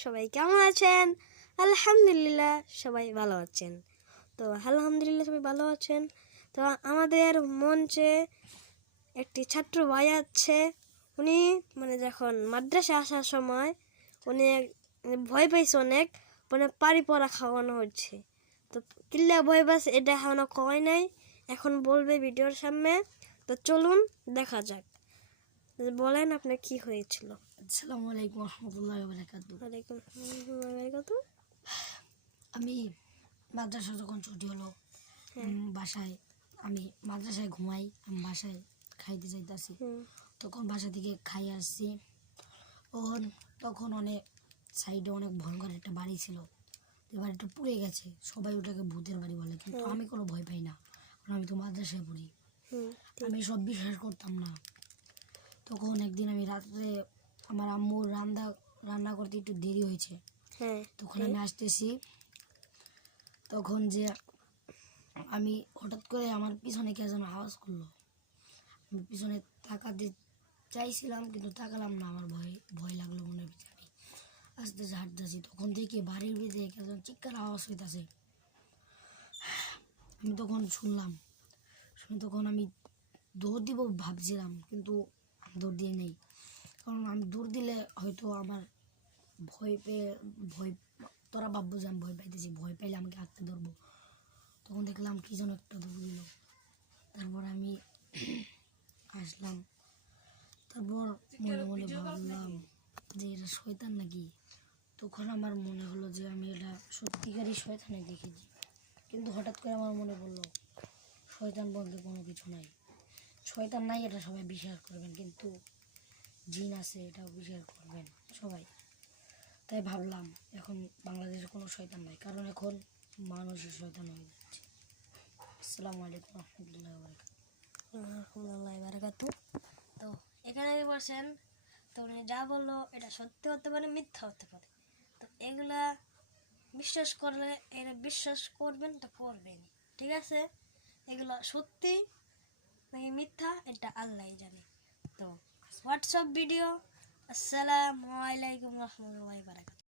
সবাই কেমন আছেন? আলহামদুলিল্লাহ সবাই ভালো আছেন। তো আলহামদুলিল্লাহ সবাই ভালো আছেন। তো আমাদের মঞ্চে একটি ছাত্র ভাই আছে। উনি যখন মাদ্রাসা আসার সময় উনি ভয় পাইছে অনেক, পানি পড়া খাওয়ানো হচ্ছে। তো কিল্লা ভয় পাস এটা এখনো কয় নাই, এখন বলবে ভিডিওর সামনে। তো চলুন দেখা যাক। বলেন আপনার কি হয়েছিল। আসসালামু আলাইকুম রহমতুল্লাহ বারাকাতুহু। ওয়ালাইকুম আসসালাম। আমি মাদ্রাসা যখন ছুটি হলো বাসায়, আমি মাদ্রাসায় ঘুমাই, আমি বাসায় খাইতে যাইতেছি। তখন বাসা থেকে খাই আসছি। তখন অনেক সাইডে অনেক ভয়ঙ্কর একটা বাড়ি ছিল। এই বাড়িটা পুড়ে গেছে, সবাই ওটাকে ভূতের বাড়ি বলে, কিন্তু আমি কোনো ভয় পাই না, কারণ আমি তো মাদ্রাসায় পড়ি। আমি সব বিশ্বাস করতাম না। তখন একদিন আমি রাত্রে আমার আম্মুর রান্না করতে একটু দেরি হয়েছে। তখন আমি আসতেছি, তখন যে আমি হঠাৎ করে আমার পিছনে কে যেন আওয়াজ করলো। আমি পিছনে তাকাতে চাইছিলাম কিন্তু তাকালাম না, আমার ভয় লাগলো মনের ভিতরে। আমি আস্তে আস্তে হাঁটতেছি, তখন দেখি বাড়ির ভিতরে কে যেন চিৎকার আওয়াজ হইতেছে। আমি তখন শুনে তখন আমি দৌড় দিব ভাবছিলাম, কিন্তু দৌড় দিয়ে নেই, কারণ আমি দৌড় দিলে হয়তো আমার তোরা ভাববো যে আমি ভয় পাইতেছি, ভয় পাইলে আমাকে আঁকতে ধরবো। তখন দেখলাম কি যেন একটা দৌড় দিল। তারপর আমি আসলাম, তারপর মনে মনে ভাবলাম যে এটা শয়তান নাকি। তখন আমার মনে হলো যে আমি এটা সত্যিকারই শয়তানে দেখেছি। কিন্তু হঠাৎ করে আমার মনে পড়লো শয়তান বলতে কোনো কিছু নাই, শয়তান নাই এটা সবাই বিশ্বাস করবেন, কিন্তু জিন আছে এটাও বিশ্বাস করবেন সবাই। তাই ভাবলাম এখন বাংলাদেশে কোনো শয়তান নাই, কারণ এখন মানুষের শয়তান হয়ে যাচ্ছে। আসসালামু আলাইকুম রহমতুল্লাহ বারাকাতুহু। তো এখানে বলছেন, তো উনি যা বললো এটা সত্যি হতে পারে, মিথ্যা হতে পারে। তো এগুলা বিশ্বাস করলে এটা বিশ্বাস করবেন, তো করবেন, ঠিক আছে। এগুলো সত্যি নাকি মিথ্যা এটা আল্লাহই জানে। তো হোয়াটসঅ্যাপ ভিডিও। আসসালামু আলাইকুম রহমতুল্লাহি ওয়া বারাকাতুহু।